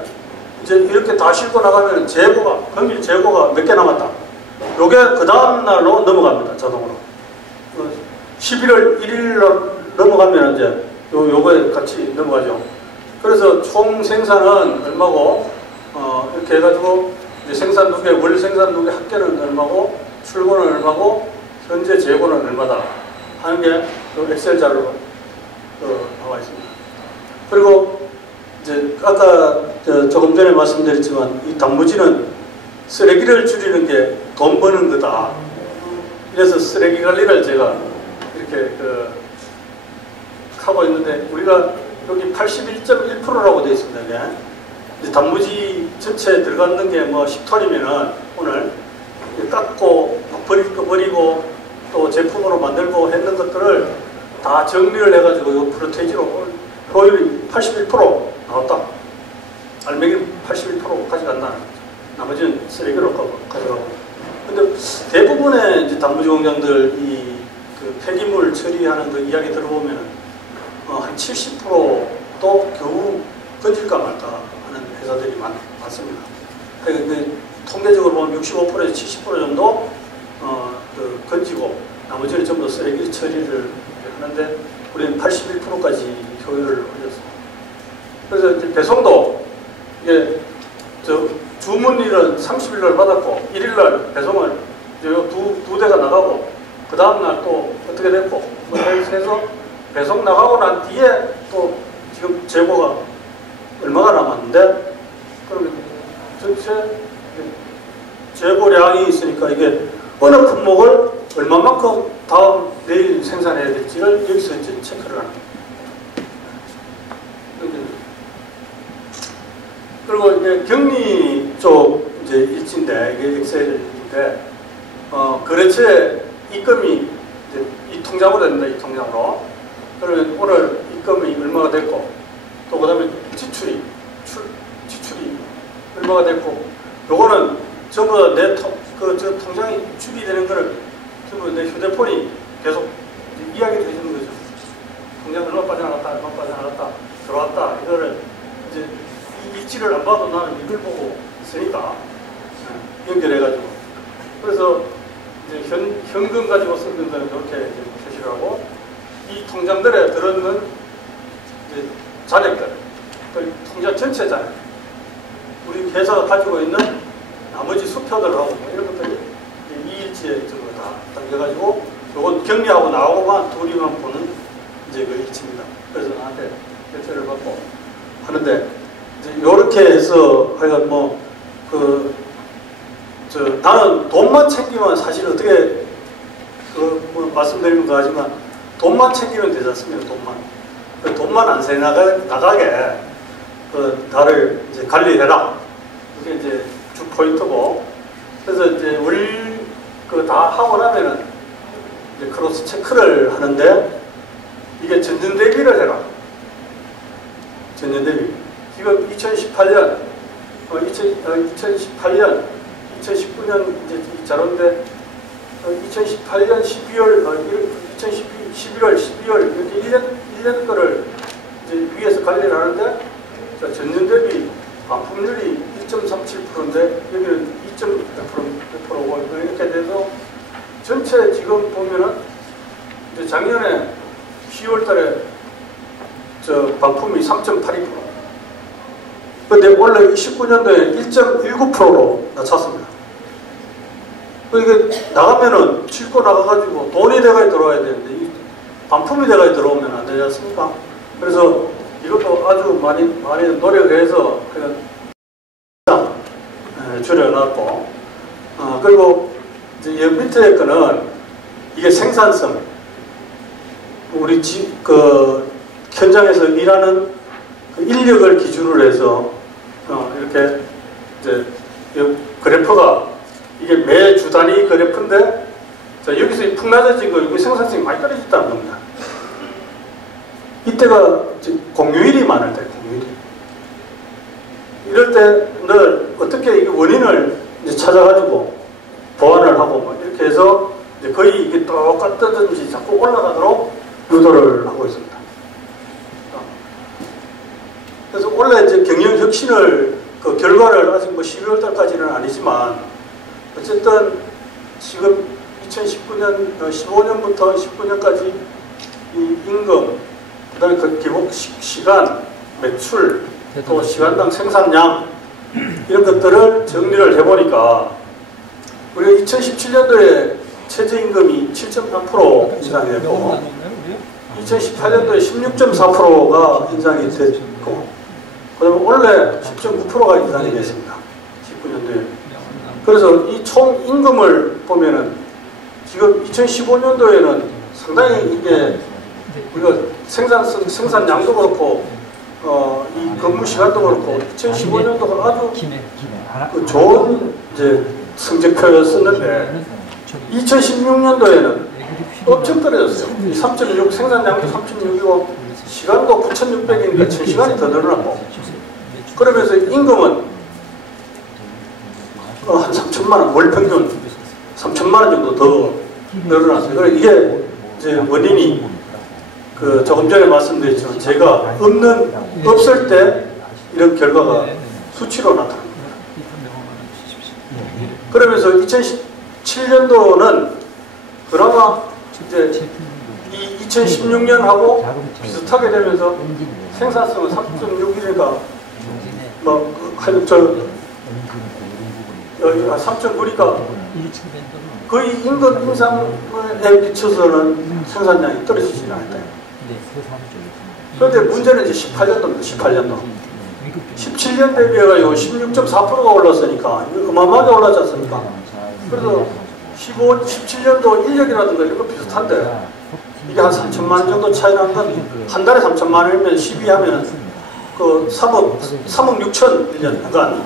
이제 이렇게 다 싣고 나가면 재고가, 금일 재고가 몇 개 남았다. 요게 그 다음 날로 넘어갑니다. 자동으로. 11월 1일로 넘어가면 이제 요거에 같이 넘어가죠. 그래서 총 생산은 얼마고, 이렇게 해가지고 이제 생산 누계, 월 생산 누계 합계는 얼마고, 출고는 얼마고, 현재 재고는 얼마다 하는 게 엑셀 자료로 나와 있습니다. 그리고 이제 아까 조금 전에 말씀드렸지만 이 단무지는 쓰레기를 줄이는 게 돈 버는 거다. 그래서 쓰레기 관리를 제가 이렇게 하고 있는데, 우리가 여기 81.1%라고 되어 있습니다. 이제 단무지 전체에 들어가는 게 뭐 10톤이면은 오늘 깎고 버릴 거 버리고 또 제품으로 만들고 했는 것들을 다 정리를 해가지고 이 프로테이지로 효율이 81% 나왔다. 알맹이 81% 가져간다. 나머지는 쓰레기로 가져가고. 근데 대부분의 이제 단무지 공장들 그 폐기물 처리하는 그 이야기 들어보면 한 70%도 겨우 건질까 말까 하는 회사들이 많습니다. 그 통계적으로 보면 65%에서 70% 정도 건지고 나머지는 전부 쓰레기 처리를 하는데 우리는 81%까지 효율을 올렸습니다. 그래서 이제 배송도 이게 주문일은 30일날 받았고 1일날 배송을 이제 두 대가 나가고 그 다음날 또 어떻게 됐고 뭐 해서 배송 나가고 난 뒤에 또 지금 재고가 얼마가 남았는데, 그러면 전체 재고량이 있으니까 이게 어느 품목을 얼마만큼 다음 내일 생산해야 될지를 여기서 이제 체크를 합니다. 그리고 이제 격리 쪽 이제 일지인데, 이게 엑셀인데, 거래처에 입금이 이제 이 통장으로 됩니다. 이 통장으로. 그러면 오늘 입금이 얼마가 됐고, 또 그 다음에 지출이 얼마가 됐고, 요거는 전부 내 통장이 주기되는 거를 전부 내 휴대폰이 계속 이야기를 해주는 거죠. 통장 얼마 빠져나갔다, 얼마 빠져나갔다, 들어왔다. 이거를 이제 이 일지를 안 봐도 나는 이걸 보고 있으니까 연결해가지고. 그래서 이제 현금 가지고 쓰는 거는 이렇게 표시를 하고, 이 통장들에 들어있는 이제 잔액들, 그 통장 전체 잔액, 우리 회사가 가지고 있는 나머지 수표들하고 뭐 이런 것들이 이 일지에 전부 다 담겨가지고, 요건 격리하고 나오고만 둘이만 보는 이제 그 일지입니다. 그래서 나한테 대처를 받고 하는데, 이제 요렇게 해서 하여간 나는 돈만 챙기면 사실 어떻게 뭐 말씀드리는 거 하지만 돈만 챙기면 되지 않습니까? 돈만 안 새 나가게 나를 이제 관리해라. 이게 이제 주 포인트고, 그래서 이제 다 하고 나면은 이제 크로스 체크를 하는데, 이게 전년 대비를 해라. 전년 대비. 지금 2018년, 2019년 이제 이 자료인데, 2018년 11월, 12월 이렇게 1년 거를 이제 위에서 관리를 하는데, 전년 대비 반품률이 1.37%인데 여기는 2.100%고 이렇게 돼서 전체 지금 보면은 이제 작년에 10월 달에 반품이 3.82%, 근데 원래 19년도에 1.19%로 낮췄습니다. 이게 나가면은 싣고 나가가지고 돈이 대가에 들어와야 되는데 이 반품이 대가에 들어오면 안 되지 않습니까? 그래서 이것도 아주 많이 노력을 해서 그냥 줄여놨고, 그리고 이제 여기 밑에 거는 이게 생산성, 우리 현장에서 일하는 그 인력을 기준으로 해서 이렇게 이제 그래프가 이게 매주 단위 그래프인데, 자, 여기서 풍 낮아진 거, 여기 생산성이 많이 떨어졌다는 겁니다. 이때가 공휴일이 많을 때, 공휴일이. 이럴 때 늘 어떻게 이 원인을 이제 찾아가지고 보완을 하고 뭐 이렇게 해서 이제 거의 이게 똑같든지 자꾸 올라가도록 유도를 하고 있습니다. 그래서 원래 이제 경영혁신을 그 결과를 아직 뭐 12월 달까지는 아니지만 어쨌든 지금 2019년, 15년부터 19년까지 이 임금, 그 다음에 그 기본 시간, 매출, 또 시간당 생산량 이런 것들을 정리를 해보니까 우리가 2017년도에 최저임금이 7.3% 인상이 됐고 2018년도에 16.4%가 인상이 됐고 그 다음에 원래 10.9%가 인상이 됐습니다. 19년도에. 그래서 이 총 임금을 보면은 지금 2015년도에는 상당히 이게 우리가 생산량도 그렇고 이 근무 시간도 그렇고 2015년도가 아주 좋은 이제 성적표였었는데 2016년도에는 엄청 떨어졌어요. 3.6 생산량도 3.6이고 시간도 9,600인데 1000시간이 더 늘어났고 그러면서 임금은 한 3천만 원, 월 평균 3천만 원 정도 더 늘어났어요. 그래 이게 이제 원인이 그 조금 전에 말씀드렸지만 제가 없을 때 이런 결과가 수치로 나타납니다. 그러면서 2017년도는 그나마 이제 이 2016년하고 비슷하게 되면서 생산성은 3.6이니까 뭐 하여튼 3.9니까 거의 임금 인상에 비춰서는 생산량이 떨어지지는 않아요. 그런데 문제는 이제 18년도입니다. 18년도. 17년 대비해가지고 16.4%가 올랐으니까 어마어마하게 올랐지 않습니까? 그래서 17년도 인력이라든가 이런 거 비슷한데 이게 한 3천만 원 정도 차이 나는 건 한 달에 3천만 원이면 12하면 그 3억 6천 1년간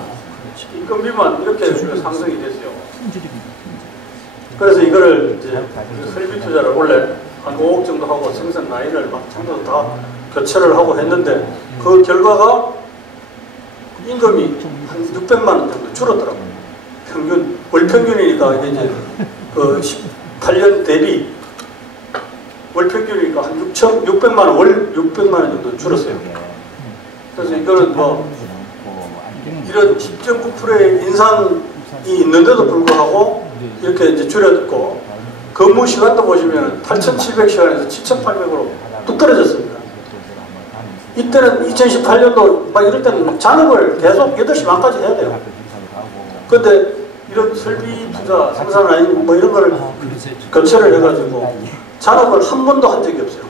임금비만 이렇게 상승이 됐어요. 그래서 이거를 이제 설비 투자를 원래 한 5억 정도 하고 생산 라인을 막 전부 다 교체를 하고 했는데 그 결과가 임금이 한 600만 원 정도 줄었더라고요. 평균, 월 평균이니까 이게 이제 그 18년 대비 월 평균이니까 한 600만 원, 월 600만 원 정도 줄었어요. 그래서 이거는 뭐 이런 10.9%의 인상이 있는데도 불구하고 이렇게 이제 줄였고 근무 시간도 보시면 8,700시간에서 7,800으로 뚝 떨어졌습니다. 이때는 2018년도 막 이럴 때는 잔업을 계속 8시 반까지 해야 돼요. 근데 이런 설비 투자, 생산 라인 뭐 이런 거를 교체를 해가지고 잔업을 한 번도 한 적이 없어요.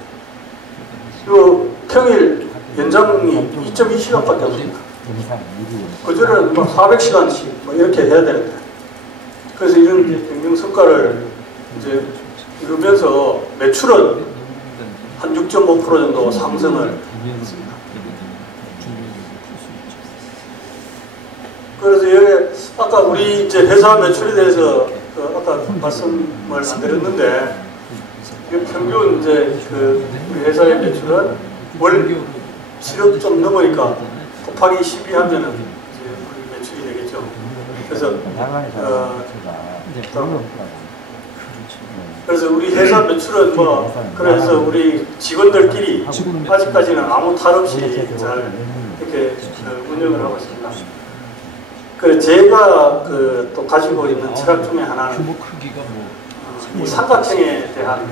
그리고 평일 연장이 2.2시간밖에 없습니다. 그전에는 막 400시간씩 뭐 이렇게 해야 되는데 그래서 이런 경영 성과를 이제 이루면서 매출은 한 6.5% 정도 상승을 했습니다. 그래서 여기 아까 우리 이제 회사 매출에 대해서 아까 말씀을 안 드렸는데 평균 이제 그 우리 회사의 매출은 월 7억 좀 넘으니까 곱하기 12 하면은 이제 우리 매출이 되겠죠. 그래서 그래서 우리 회사 매출은 뭐 그래서 우리 직원들끼리 아직까지는 아무 탈 없이 잘 이렇게 운영을 하고 있습니다. 그 제가 또 가지고 있는 철학 중에 하나는 이 삼각형에 대한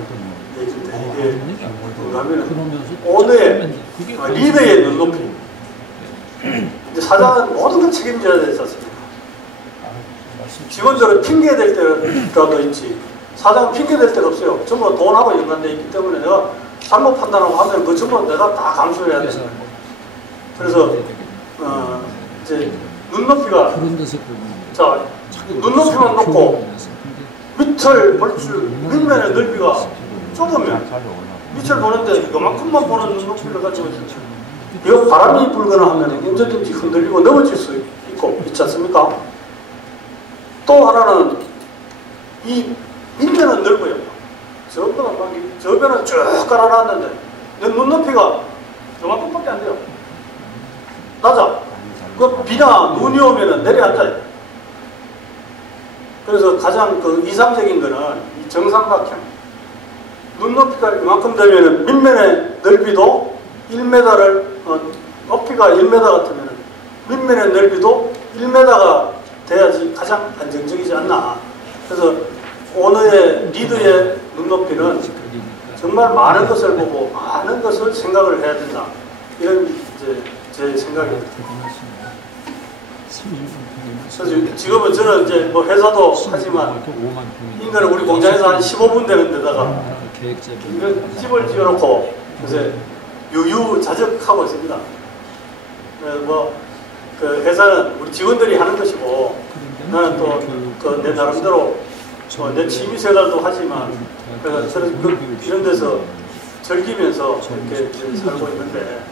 얘기인데 이게 뭐냐면 오늘의 리더의 눈높이. 이제 사장은 모든 걸 책임져야 되지 않습니까? 직원들은 핑계댈 때라도 있지 사장은 핑계댈 때가 없어요. 전부 돈하고 연관되어 있기 때문에 내가 잘못 판단하고 하면 그 전부 내가 다 감수해야 돼요. 그래서 이제 눈높이가 자 눈높이만 놓고 밑을 볼 줄 밑면의 넓이가 좁으면 밑을 보는데 요만큼만 보는 눈높이를 가지고 이거 바람이 불거나 하면 언제든지 흔들리고 넘어질 수 있지 않습니까? 또 하나는 이 밑면은 넓어요. 저 변은 쭉 깔아놨는데 내 눈높이가 요만큼밖에 안 돼요. 낮아. 그 비나 눈이 오면은 내려앉아요. 그래서 가장 그 이상적인 거는 이 정삼각형. 눈높이가 이만큼 되면은 밑면의 넓이도 1m를 높이가 1m 같으면은 밑면의 넓이도 1m가 돼야지 가장 안정적이지 않나. 그래서 오너의 리드의 눈높이는 정말 많은 것을 보고 많은 것을 생각을 해야 된다. 이런 이제 제 생각입니다. 그래서 지금은 저는 이제 뭐 회사도 하지만 인간은 우리 공장에서 한 15분 되는 데다가 집을 지어놓고 요새 유유자적하고 있습니다. 뭐 그 회사는 우리 직원들이 하는 것이고 나는 또 내 나름대로 내 취미 생활도 하지만 그래서 저는 이런 데서 즐기면서 이렇게 살고 있는데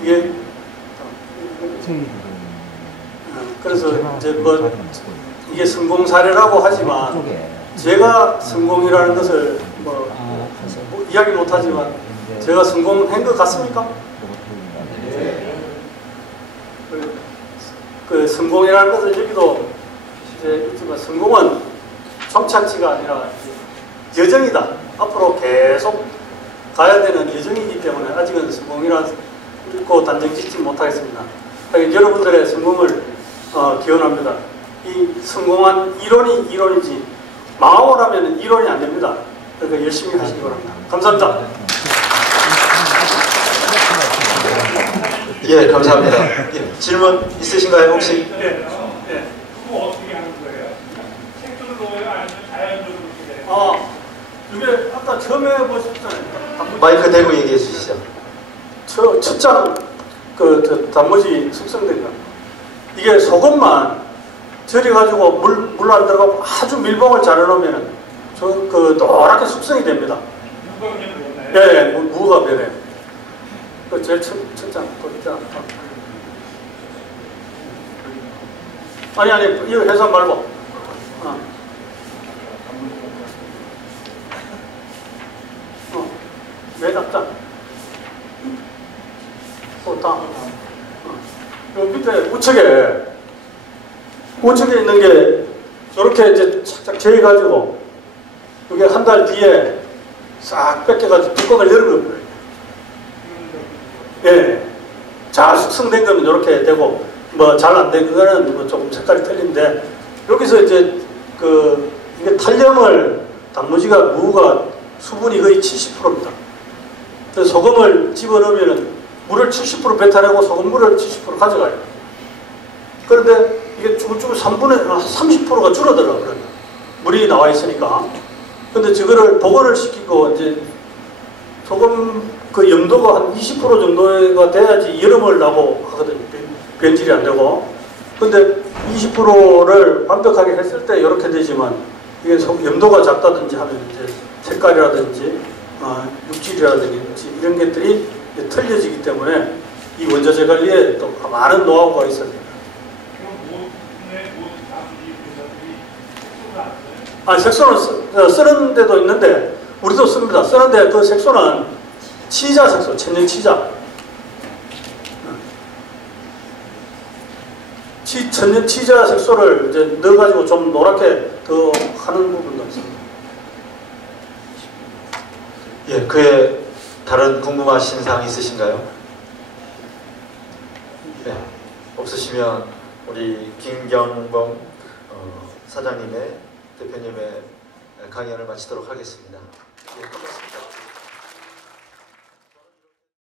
이게 그래서 이제 뭐 이게 성공 사례라고 하지만 제가 성공이라는 것을 뭐 이야기 못하지만 제가 성공한 것 같습니까? 그 성공이라는 것은 여기도 이제 있지만 성공은 점착지가 아니라 여정이다. 앞으로 계속 가야 되는 여정이기 때문에 아직은 성공이라고 단정 짓지 못하겠습니다. 여러분들의 성공을 기원합니다. 이 성공한 이론이지 망하고 나면 이론이 안 됩니다. 그러니까 열심히 하시기 바랍니다. 감사합니다. 예, 감사합니다. 예, 질문 있으신가요, 혹시? 네. 그거 어떻게 하는 거예요? 색조를 넣어요? 아니면 자연적으로 이렇게 돼요? 이게 아까 처음에 보셨잖아요. 마이크 대고 얘기해 주시죠. 첫장 단무지 숙성된 거. 이게 소금만 절여가지고 물 안 들어가고 아주 밀봉을 잘 해놓으면 노랗게 숙성이 됩니다. 무가 그냥 되나요? 예, 무가 변해요. 그 제일 첫장 또 있잖아. 아니 이거 해산 말고. 네 답장. 또 다음. 요 밑에 우측에 있는 게 저렇게 이제 착착 재가지고 이게 한 달 뒤에 싹 뺏겨가지고 뚜껑을 열는 거예요. 예. 잘 숙성된 거는 이렇게 되고 뭐 잘 안 된 거는 뭐 조금 색깔이 틀린데 여기서 이제 이게 탄력을 무가 수분이 거의 70%입니다. 그래서 소금을 집어넣으면은 물을 70% 뱉어내고 소금물을 70% 가져가요. 그런데 이게 쭈글쭈글 30%가 줄어들어요. 물이 나와 있으니까. 근데 저거를 복원을 시키고 이제 소금 염도가 한 20% 정도가 돼야지 여름을 나고 하거든요. 변질이 안 되고. 근데 20%를 완벽하게 했을 때 이렇게 되지만 이게 염도가 작다든지 하면 이제 색깔이라든지 육질이라든지 이런 것들이 틀려지기 때문에 이 원자재 관리에 또 많은 노하우가 있어야 됩니다. 색소는 쓰는 데도 있는데 우리도 씁니다. 쓰는데 그 색소는 치자 색소, 천연 치자. 천연 치자 색소를 이제 넣어가지고 좀 노랗게 더 하는 부분도 있습니다. 예, 그에 다른 궁금하신 사항 있으신가요? 네, 없으시면 우리 김경범 사장님의 대표님의 강연을 마치도록 하겠습니다. 예, 고맙습니다.